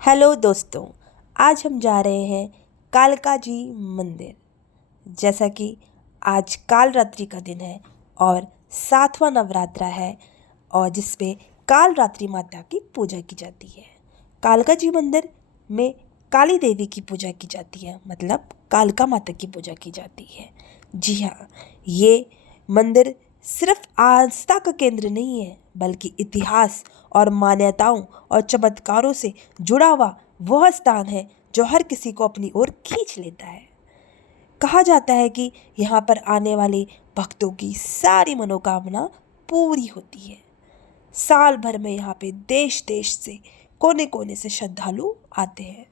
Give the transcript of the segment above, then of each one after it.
Hello दोस्तों, आज हम जा रहे हैं कालका जी मंदिर। जैसा कि आज काल रात्रि का दिन है और 7वां नवरात्रा है और जिसमें काल रात्रि माता की पूजा की जाती है। कालका जी मंदिर में काली देवी की पूजा की जाती है, मतलब कालका माता की पूजा की जाती है। जी हाँ, ये मंदिर सिर्फ आस्था का केंद्र नहीं है, बल्कि इतिहास और मान्यताओं और चमत्कारों से जुड़ा हुआ वह स्थान है जो हर किसी को अपनी ओर खींच लेता है। कहा जाता है कि यहाँ पर आने वाले भक्तों की सारी मनोकामना पूरी होती है। साल भर में यहाँ पे देश देश से कोने कोने से श्रद्धालु आते हैं।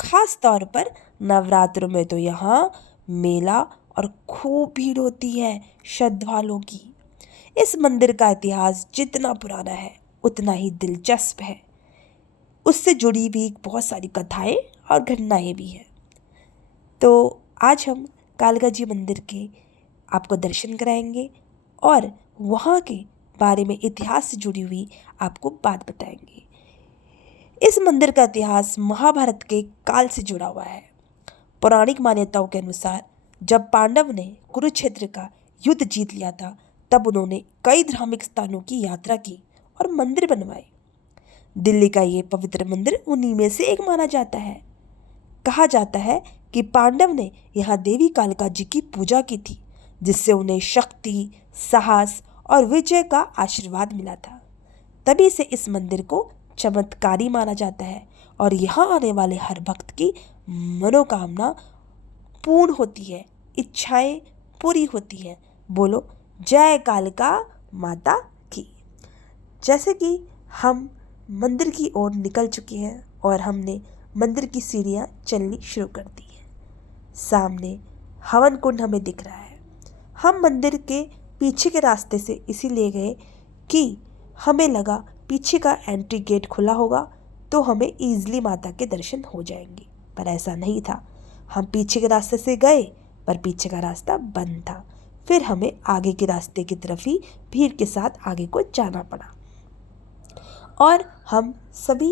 खास तौर पर नवरात्रों में तो यहाँ मेला और खूब भीड़ होती है श्रद्धालुओं की। इस मंदिर का इतिहास जितना पुराना है उतना ही दिलचस्प है। उससे जुड़ी भी बहुत सारी कथाएं और घटनाएं भी हैं। तो आज हम कालका जी मंदिर के आपको दर्शन कराएंगे और वहाँ के बारे में इतिहास से जुड़ी हुई आपको बात बताएंगे। इस मंदिर का इतिहास महाभारत के काल से जुड़ा हुआ है। पौराणिक मान्यताओं के अनुसार जब पांडव ने कुरुक्षेत्र का युद्ध जीत लिया था, तब उन्होंने कई धार्मिक स्थानों की यात्रा की और मंदिर बनवाए। दिल्ली का ये पवित्र मंदिर उन्हीं में से एक माना जाता है। कहा जाता है कि पांडव ने यहाँ देवी कालिका जी की पूजा की थी, जिससे उन्हें शक्ति, साहस और विजय का आशीर्वाद मिला था। तभी से इस मंदिर को चमत्कारी माना जाता है और यहाँ आने वाले हर भक्त की मनोकामना पूर्ण होती है, इच्छाएं पूरी होती हैं। बोलो जय कालिका माता की। जैसे कि हम मंदिर की ओर निकल चुके हैं और हमने मंदिर की सीढ़ियाँ चलनी शुरू कर दी हैं। सामने हवन कुंड हमें दिख रहा है। हम मंदिर के पीछे के रास्ते से इसीलिए गए कि हमें लगा पीछे का एंट्री गेट खुला होगा तो हमें ईजिली माता के दर्शन हो जाएंगे, पर ऐसा नहीं था। हम पीछे के रास्ते से गए पर पीछे का रास्ता बंद था। फिर हमें आगे के रास्ते की तरफ ही भीड़ के साथ आगे को जाना पड़ा और हम सभी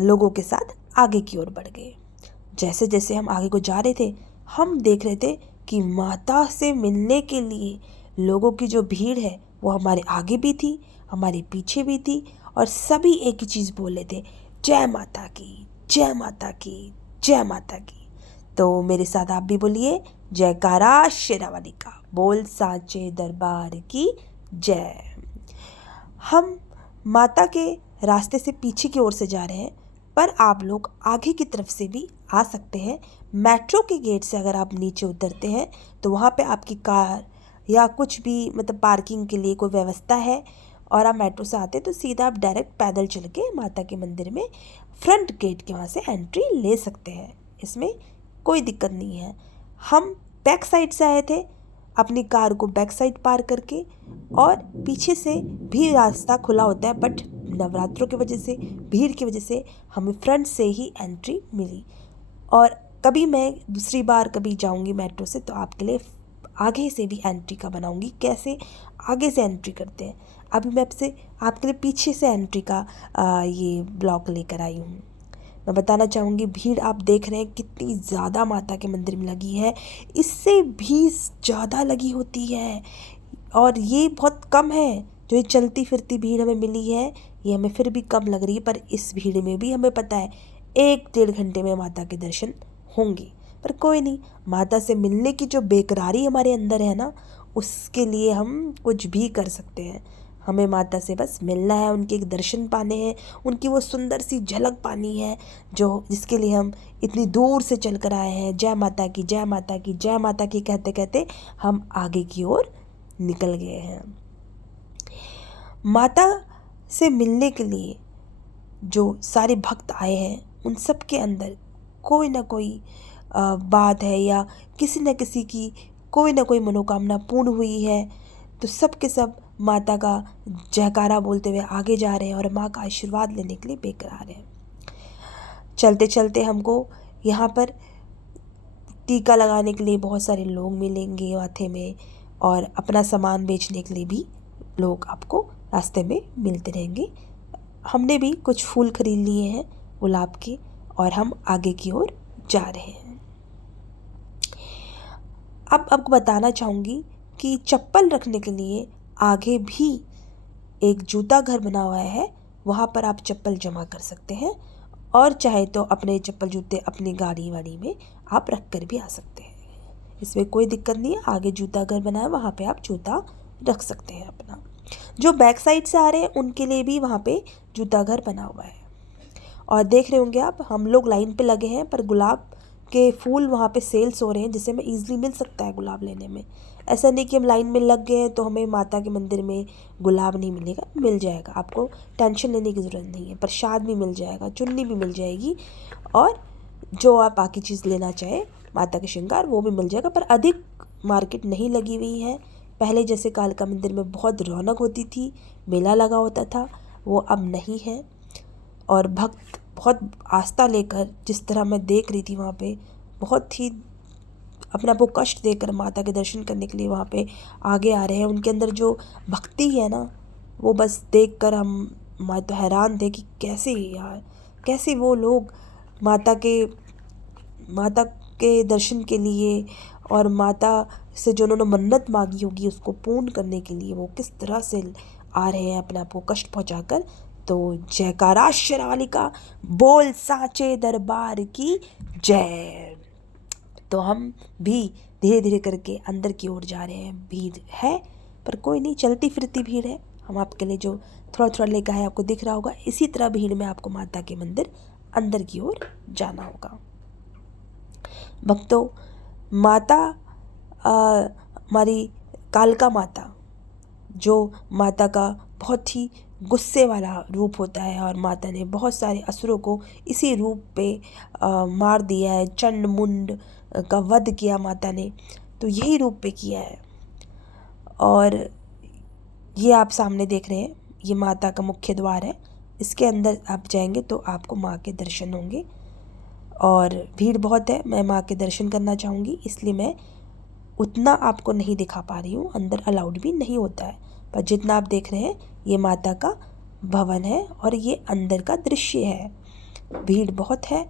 लोगों के साथ आगे की ओर बढ़ गए। जैसे जैसे हम आगे को जा रहे थे, हम देख रहे थे कि माता से मिलने के लिए लोगों की जो भीड़ है वो हमारे आगे भी थी, हमारे पीछे भी थी और सभी एक ही चीज़ बोल रहे थे, जय माता की, जय माता की, जय माता की। तो मेरे साथ आप भी बोलिए, जयकारा शेरावाली का, बोल साचे दरबार की जय। हम माता के रास्ते से पीछे की ओर से जा रहे हैं, पर आप लोग आगे की तरफ से भी आ सकते हैं। मेट्रो के गेट से अगर आप नीचे उतरते हैं तो वहाँ पे आपकी कार या कुछ भी मतलब पार्किंग के लिए कोई व्यवस्था है और आप मेट्रो से आते हैं तो सीधा आप डायरेक्ट पैदल चल के माता के मंदिर में फ्रंट गेट के वहाँ से एंट्री ले सकते हैं। इसमें कोई दिक्कत नहीं है। हम बैक साइड से आए थे, अपनी कार को बैक साइड पार करके, और पीछे से भी रास्ता खुला होता है, बट नवरात्रों की वजह से, भीड़ की वजह से हमें फ्रंट से ही एंट्री मिली। और कभी मैं दूसरी बार कभी जाऊंगी मेट्रो से तो आपके लिए आगे से भी एंट्री का बनाऊंगी, कैसे आगे से एंट्री करते हैं। अभी मैं आपके लिए पीछे से एंट्री का ये ब्लॉग लेकर आई हूँ। मैं बताना चाहूँगी, भीड़ आप देख रहे हैं कितनी ज़्यादा माता के मंदिर में लगी है, इससे भी ज़्यादा लगी होती है। और ये बहुत कम है जो ये चलती फिरती भीड़ हमें मिली है, ये हमें फिर भी कम लग रही है। पर इस भीड़ में भी हमें पता है 1-1.5 घंटे में माता के दर्शन होंगे। पर कोई नहीं, माता से मिलने की जो बेकरारी हमारे अंदर है ना, उसके लिए हम कुछ भी कर सकते हैं। हमें माता से बस मिलना है, उनके दर्शन पाने हैं, उनकी वो सुंदर सी झलक पानी है जो जिसके लिए हम इतनी दूर से चल कर आए हैं। जय माता की, जय माता की, जय माता की कहते कहते हम आगे की ओर निकल गए हैं। माता से मिलने के लिए जो सारे भक्त आए हैं, उन सब के अंदर कोई ना कोई बात है या किसी न किसी की कोई ना कोई मनोकामना पूर्ण हुई है। तो सब के सब माता का जयकारा बोलते हुए आगे जा रहे हैं और माँ का आशीर्वाद लेने के लिए बेकरार हैं। चलते चलते हमको यहाँ पर टीका लगाने के लिए बहुत सारे लोग मिलेंगे माथे में, और अपना सामान बेचने के लिए भी लोग आपको रास्ते में मिलते रहेंगे। हमने भी कुछ फूल खरीद लिए हैं गुलाब के और हम आगे की ओर जा रहे हैं। अब आपको बताना चाहूँगी कि चप्पल रखने के लिए आगे भी एक जूता घर बना हुआ है, वहाँ पर आप चप्पल जमा कर सकते हैं और चाहे तो अपने चप्पल जूते अपनी गाड़ी वाड़ी में आप रख कर भी आ सकते हैं। इसमें कोई दिक्कत नहीं है। आगे जूता घर बना है, वहाँ पे आप जूता रख सकते हैं अपना। जो बैक साइड से आ रहे हैं उनके लिए भी वहाँ पे जूता घर बना हुआ है। और देख रहे होंगे आप, हम लोग लाइन पे लगे हैं पर गुलाब के फूल वहाँ पे सेल्स हो रहे हैं, जिससे हमें ईजिली मिल सकता है गुलाब लेने में। ऐसा नहीं कि हम लाइन में लग गए हैं तो हमें माता के मंदिर में गुलाब नहीं मिलेगा, मिल जाएगा। आपको टेंशन लेने की ज़रूरत नहीं है। प्रसाद भी मिल जाएगा, चुन्नी भी मिल जाएगी और जो आप बाकी चीज़ लेना चाहें माता के श्रृंगार वो भी मिल जाएगा। पर अधिक मार्केट नहीं लगी हुई है। पहले जैसे कालका मंदिर में बहुत रौनक होती थी, मेला लगा होता था, वो अब नहीं है। और भक्त बहुत आस्था लेकर, जिस तरह मैं देख रही थी वहाँ पे, बहुत ही अपने आप को कष्ट देकर माता के दर्शन करने के लिए वहाँ पे आगे आ रहे हैं। उनके अंदर जो भक्ति है ना, वो बस देखकर मैं तो हैरान थे कि कैसे यार, कैसे वो लोग माता के दर्शन के लिए और माता से जो उन्होंने मन्नत मांगी होगी उसको पूर्ण करने के लिए वो किस तरह से आ रहे हैं अपने आप को कष्ट पहुँचाकर। तो जयकारा शेरावाली का, बोल साचे दरबार की जय। तो हम भी धीरे धीरे करके अंदर की ओर जा रहे हैं। भीड़ है पर कोई नहीं, चलती फिरती भीड़ है। हम आपके लिए जो थोड़ा थोड़ा लेकर है आपको दिख रहा होगा, इसी तरह भीड़ में आपको माता के मंदिर अंदर की ओर जाना होगा। भक्तों, माता हमारी कालका माता, जो माता का बहुत ही गुस्से वाला रूप होता है और माता ने बहुत सारे असुरों को इसी रूप पे मार दिया है। चंड मुंड का वध किया माता ने, तो यही रूप पे किया है। और ये आप सामने देख रहे हैं, ये माता का मुख्य द्वार है। इसके अंदर आप जाएंगे तो आपको माँ के दर्शन होंगे। और भीड़ बहुत है, मैं माँ के दर्शन करना चाहूँगी, इसलिए मैं उतना आपको नहीं दिखा पा रही हूँ। अंदर अलाउड भी नहीं होता है, पर जितना आप देख रहे हैं ये माता का भवन है और ये अंदर का दृश्य है। भीड़ बहुत है,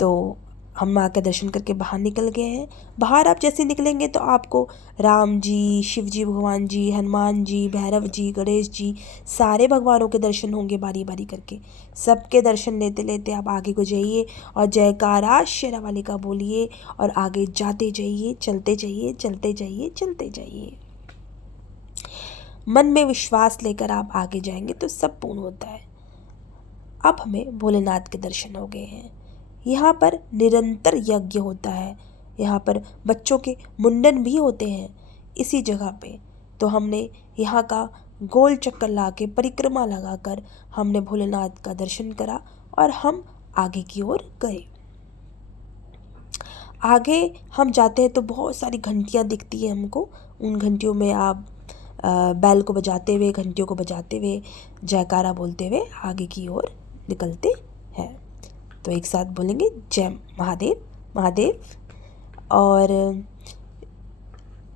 तो हम माँ का दर्शन करके बाहर निकल गए हैं। बाहर आप जैसे निकलेंगे तो आपको राम जी, शिव जी, भगवान जी, हनुमान जी, भैरव जी, गणेश जी, सारे भगवानों के दर्शन होंगे बारी बारी करके। सबके दर्शन लेते लेते आप आगे को जाइए और जयकारा शेरावाली का बोलिए और आगे जाते जाइए, चलते जाइए, चलते जाइए, चलते जाइए। मन में विश्वास लेकर आप आगे जाएंगे तो सब पूर्ण होता है। अब हमें भोलेनाथ के दर्शन हो गए हैं। यहाँ पर निरंतर यज्ञ होता है, यहाँ पर बच्चों के मुंडन भी होते हैं इसी जगह पे। तो हमने यहाँ का गोल चक्कर ला के परिक्रमा लगाकर हमने भोलेनाथ का दर्शन करा और हम आगे की ओर गए। आगे हम जाते हैं तो बहुत सारी घंटियाँ दिखती हैं हमको। उन घंटियों में आप बैल को बजाते हुए, घंटियों को बजाते हुए, जयकारा बोलते हुए आगे की ओर निकलते हैं। तो एक साथ बोलेंगे जय महादेव महादेव। और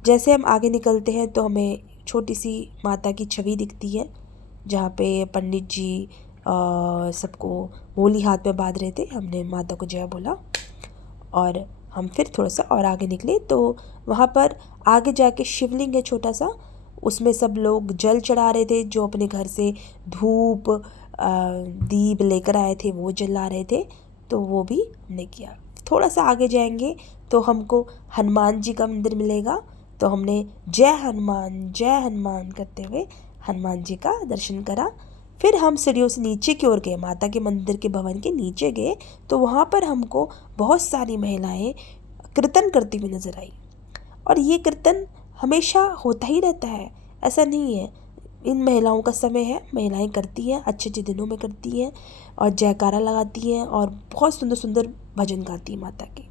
जैसे हम आगे निकलते हैं तो हमें छोटी सी माता की छवि दिखती है, जहाँ पे पंडित जी सबको होली हाथ में बांध रहे थे। हमने माता को जय बोला और हम फिर थोड़ा सा और आगे निकले तो वहाँ पर आगे जाके शिवलिंग है छोटा सा, उसमें सब लोग जल चढ़ा रहे थे। जो अपने घर से धूप दीप लेकर आए थे वो जला रहे थे, तो वो भी हमने किया। थोड़ा सा आगे जाएंगे तो हमको हनुमान जी का मंदिर मिलेगा, तो हमने जय हनुमान करते हुए हनुमान जी का दर्शन करा। फिर हम सीढ़ियों से नीचे की ओर गए, माता के मंदिर के भवन के नीचे गए, तो वहाँ पर हमको बहुत सारी महिलाएं कीर्तन करती हुई नजर आई। और ये कीर्तन हमेशा होता ही रहता है, ऐसा नहीं है। इन महिलाओं का समय है, महिलाएं करती हैं, अच्छे अच्छे दिनों में करती हैं और जयकारा लगाती हैं और बहुत सुंदर सुंदर भजन गाती हैं माता के।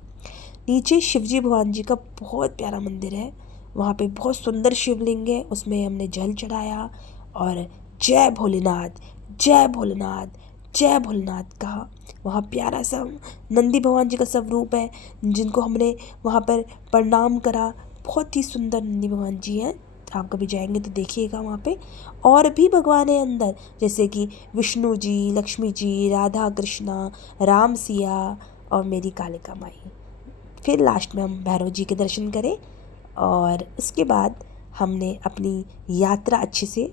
नीचे शिवजी भगवान जी का बहुत प्यारा मंदिर है, वहाँ पे बहुत सुंदर शिवलिंग है, उसमें हमने जल चढ़ाया और जय भोलेनाथ जय भोलेनाथ जय भोलेनाथ कहा। वहाँ प्यारा सा नंदी भगवान जी का स्वरूप है, जिनको हमने वहाँ पर प्रणाम करा। बहुत ही सुंदर नंदी भगवान जी हैं, आप कभी जाएंगे तो देखिएगा वहाँ पे और भी भगवान है अंदर, जैसे कि विष्णु जी, लक्ष्मी जी, राधा कृष्णा, राम सिया और मेरी कालिका माई। फिर लास्ट में हम भैरव जी के दर्शन करें और उसके बाद हमने अपनी यात्रा अच्छे से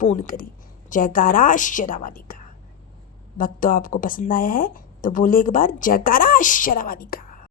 पूर्ण करी। जयकारा शेरावाली का। भक्तों, आपको पसंद आया है तो बोलिए एक बार जयकारा शेरावाली का।